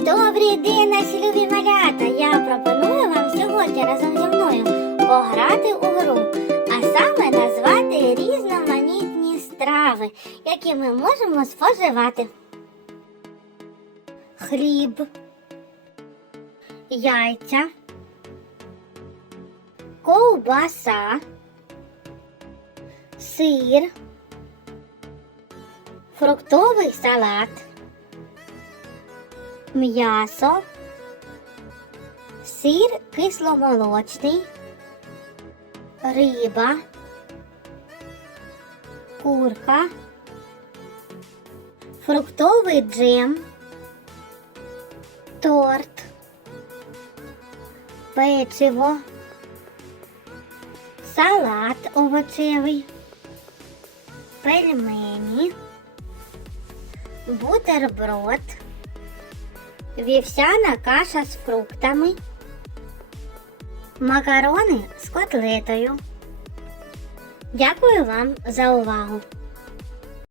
Добрий день, наші любі малята! Я пропоную вам сьогодні разом зі мною пограти у гру, а саме назвати різноманітні страви, які ми можемо споживати. Хліб, яйця, ковбаса, сир, фруктовий салат м'ясо, сир кисломолочний, риба, курка, фруктовий джем, торт, печиво, салат овочевий, пельмені, бутерброд вівсяна каша з фруктами, макарони з котлетою. Дякую вам за увагу!